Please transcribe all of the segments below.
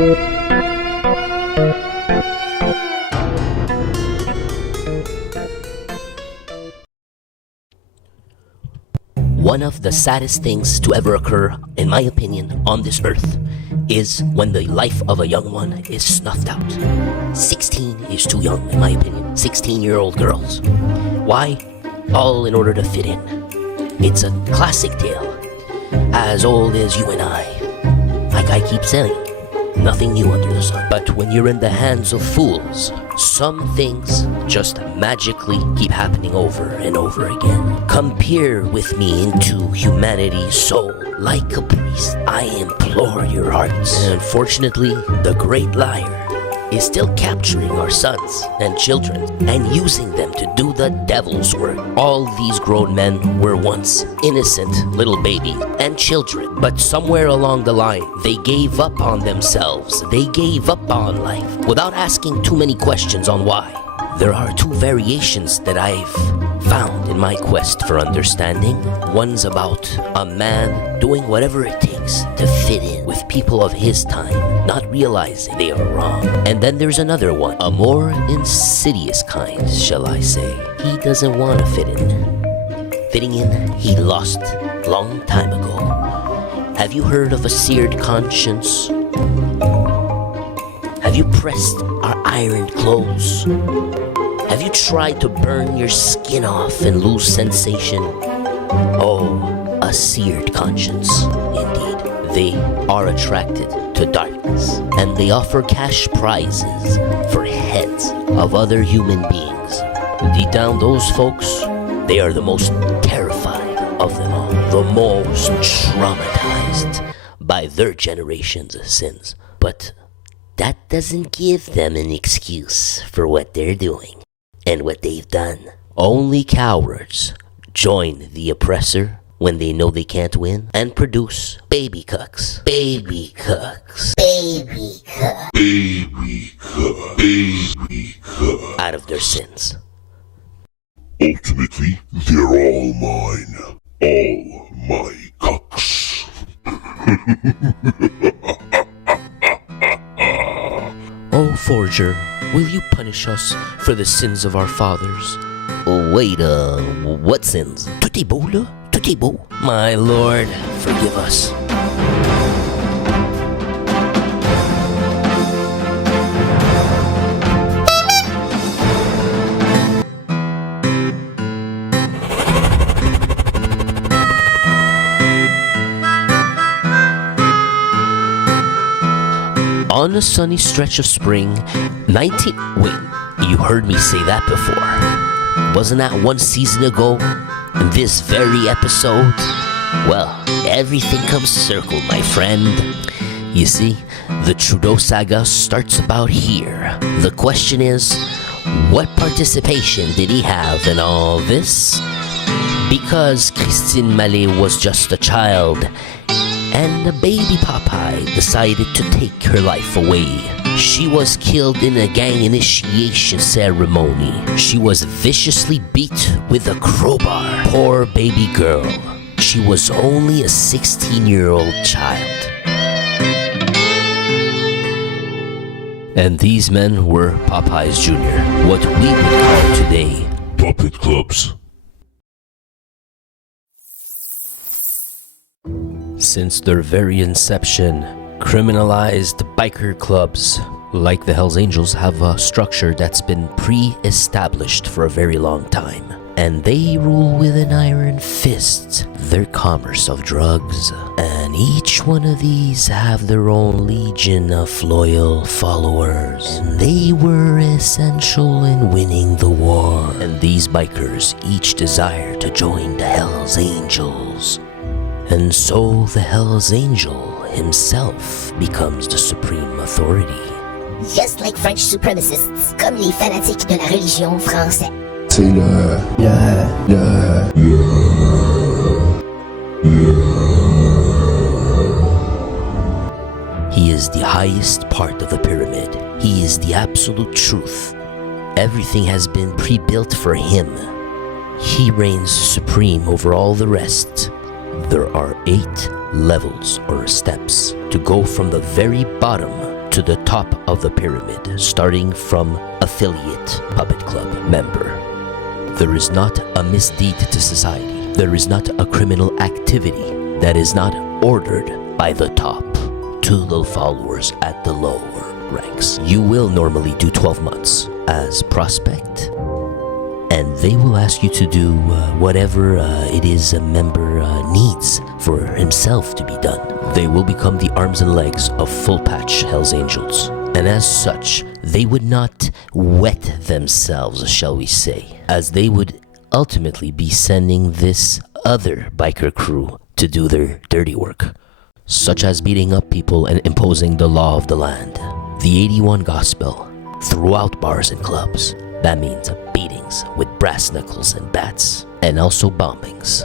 One of the saddest things to ever occur, in my opinion, on this earth is when the life of a young one is snuffed out. 16 is too young, in my opinion. 16-year-old girls. Why? All in order to fit in. It's a classic tale, as old as you and I. Like I keep saying, nothing new under the sun. But when you're in the hands of fools, some things just magically keep happening over and over again. Come peer with me into humanity's soul. Like a priest, I implore your hearts. And unfortunately, the great liar is still capturing our sons and children and using them to do the devil's work. All these grown men were once innocent little babies and children, but somewhere along the line, they gave up on themselves. They gave up on life without asking too many questions on why. There are two variations that I've found in my quest for understanding. One's about a man doing whatever it takes to fit in with people of his time, not realizing they are wrong. And then there's another one, a more insidious kind, shall I say. He doesn't want to fit in. Fitting in, he lost long time ago. Have you heard of a seared conscience? Have you pressed our ironed clothes? Have you tried to burn your skin off and lose sensation? Oh, a seared conscience, indeed. They are attracted to darkness, and they offer cash prizes for heads of other human beings. Deep down, those folks, they are the most terrified of them all, the most traumatized by their generation's sins. But that doesn't give them an excuse for what they're doing and what they've done. Only cowards join the oppressor when they know they can't win and produce baby cucks. Baby cucks. Baby cucks. Baby cucks. Baby cucks. Out of their sins. Ultimately, they're all mine. All my cucks. Oh, forger, will you punish us for the sins of our fathers? Wait, what sins? Tout est beau, là? Tout est beau. My lord, forgive us. On a sunny stretch of spring, Wait, you heard me say that before. Wasn't that one season ago? In this very episode? Well, everything comes circle, my friend. You see, the Trudeau-SAGA starts about here. The question is, what participation did he have in all this? Because Christine Mallet was just a child, and the baby Popeye decided to take her life away. She was killed in a gang initiation ceremony. She was viciously beat with a crowbar. Poor baby girl. She was only a 16-year-old child. And these men were Popeyes Jr., what we would call today puppet clubs. Since their very inception, criminalized biker clubs like the Hells Angels have a structure that's been pre-established for a very long time. And they rule with an iron fist their commerce of drugs. And each one of these have their own legion of loyal followers. And they were essential in winning the war. And these bikers each desire to join the Hells Angels. And so the Hells Angel himself becomes the supreme authority. Just like French supremacists, comme les fanatiques de la religion française. C'est He is the highest part of the pyramid. He is the absolute truth. Everything has been pre-built for him. He reigns supreme over all the rest. There are 8 levels or steps to go from the very bottom to the top of the pyramid, starting from affiliate puppet club member. There is not a misdeed to society. There is not a criminal activity that is not ordered by the top to the followers at the lower ranks. You will normally do 12 months as prospect, and they will ask you to do whatever it is a member needs for himself to be done. They will become the arms and legs of full patch Hells Angels, and as such, they would not wet themselves, shall we say, as they would ultimately be sending this other biker crew to do their dirty work, such as beating up people and imposing the law of the land. The 81 gospel throughout bars and clubs. That means beatings with brass knuckles and bats, and also bombings.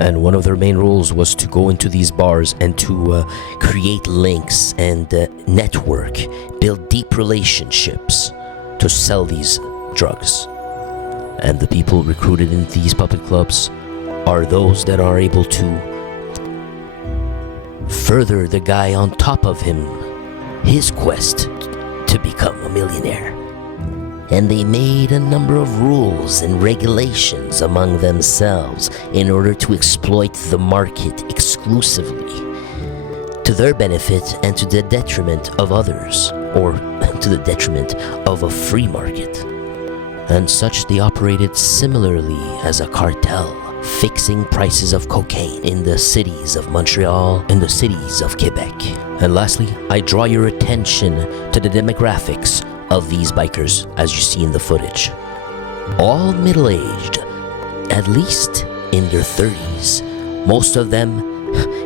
And one of their main rules was to go into these bars and to create links and network, build deep relationships to sell these drugs. And the people recruited in these puppet clubs are those that are able to further the guy on top of him, his quest to become a millionaire. And they made a number of rules and regulations among themselves in order to exploit the market exclusively to their benefit and to the detriment of others, or to the detriment of a free market. And such they operated similarly as a cartel, fixing prices of cocaine in the cities of Montreal and the cities of Quebec. And lastly, I draw your attention to the demographics of these bikers as you see in the footage. All middle-aged, at least in their 30s, most of them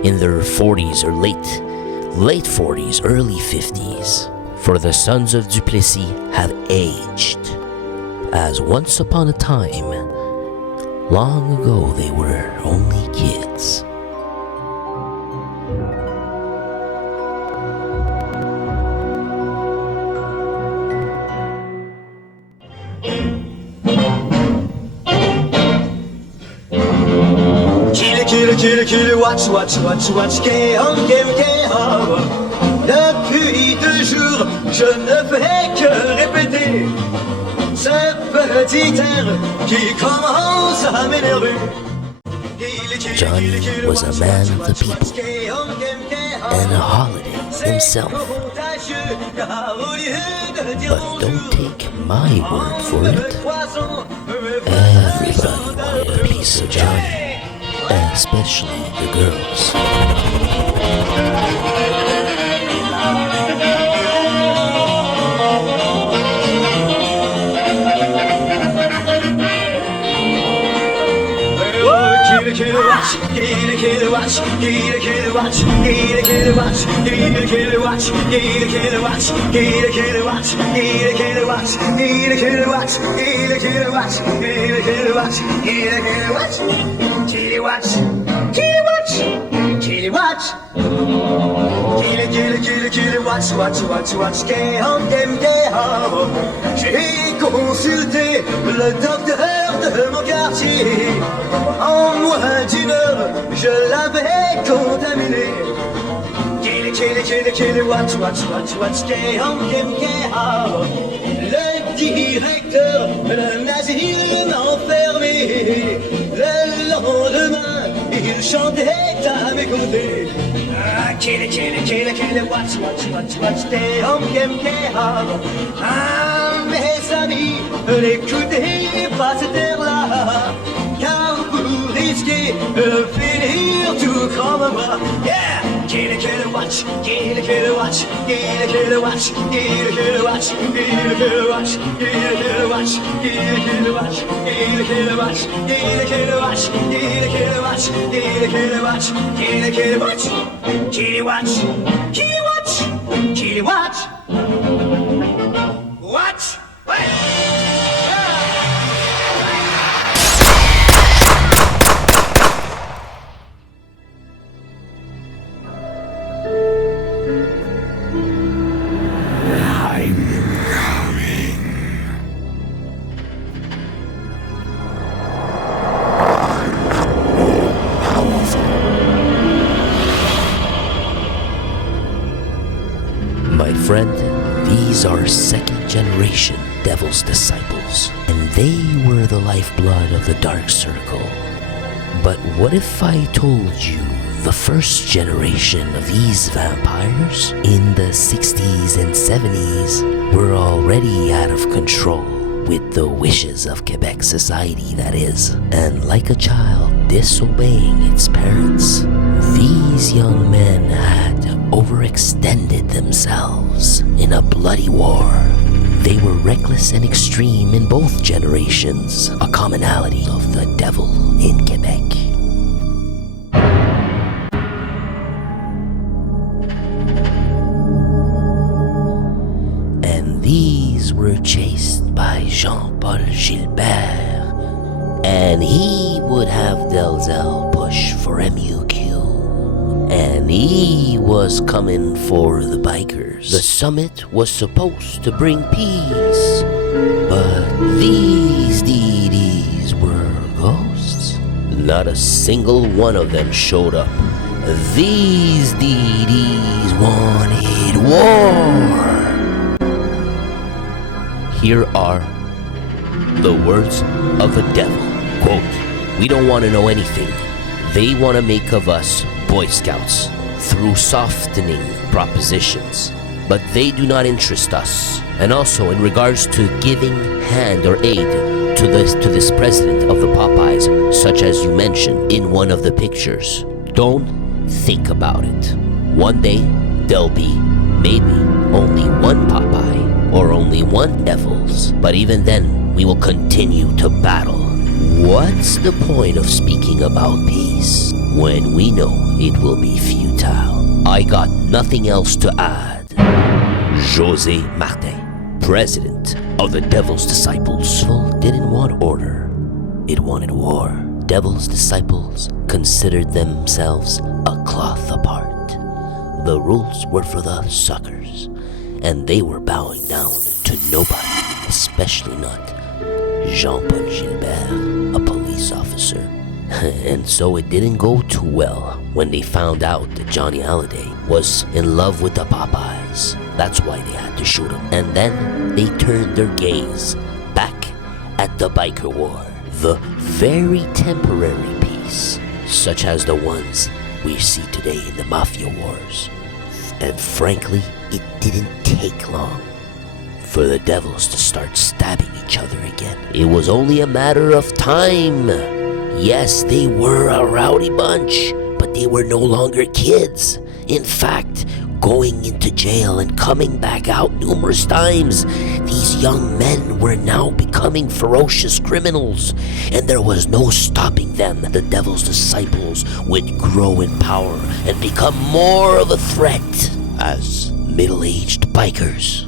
in their 40s or late 40s, early 50s. For the sons of Duplessis have aged, as once upon a time, long ago they were only kids. Kill, watch, gay on. Depuis 2 jours, je ne fais que répéter ce petit air qui commence à m'énerver. Johny was a man of the people and a holiday himself. But don't take my word for it. Everybody wanted a piece of Johny, especially the girls. J'ai consulté le docteur de mon quartier. En moins d'1 heure, je l'avais contaminé. Le directeur d'un asile m'a enfermé. Le lendemain, il chantait à mes côtés. Ah, mes amis, n'écoutez pas cette air-là, car vous risquez de finir tout comme moi. Yeah! Kill, watch, kill, watch, kill, watch, kill, watch, kill, watch, kill, watch, kill, watch, kill, watch, kill, watch, kill, watch, kill, watch, kill, watch, kill, watch, kill, watch, kill, watch, watch, friend, these are second-generation Devil's disciples, and they were the lifeblood of the Dark Circle. But what if I told you the first generation of these vampires in the 60s and 70s were already out of control with the wishes of Quebec society, that is, and like a child disobeying its parents, these young men had overextended themselves in a bloody war. They were reckless and extreme in both generations, a commonality of the devil in Quebec. And these were chased by Jean-Paul Gilbert, and he would have Delzell push for MUQ, and he was coming for the bikers. The summit was supposed to bring peace, but these DDs were ghosts. Not a single one of them showed up. These DDs wanted war. Here are the words of the devil. Quote, "We don't want to know anything. They want to make of us Boy Scouts through softening propositions, but they do not interest us. And also in regards to giving hand or aid to this president of the Popeyes, such as you mentioned in one of the pictures. Don't think about it. One day there'll be maybe only one Popeye or only one Devils, but even then we will continue to battle. What's the point of speaking about peace when we know it will be futile? I got nothing else to add." José Martin, president of the Devil's Disciples, didn't want order, it wanted war. Devil's Disciples considered themselves a cloth apart. The rules were for the suckers, and they were bowing down to nobody, especially not Jean-Paul Gilbert, a police officer. And so it didn't go too well when they found out that Johny Hallyday was in love with the Popeyes. That's why they had to shoot him. And then they turned their gaze back at the biker war. The very temporary peace, such as the ones we see today in the mafia wars. And frankly, it didn't take long for the devils to start stabbing each other again. It was only a matter of time. Yes, they were a rowdy bunch, but they were no longer kids. In fact, going into jail and coming back out numerous times, these young men were now becoming ferocious criminals, and there was no stopping them. The Devil's Disciples would grow in power and become more of a threat as middle-aged bikers.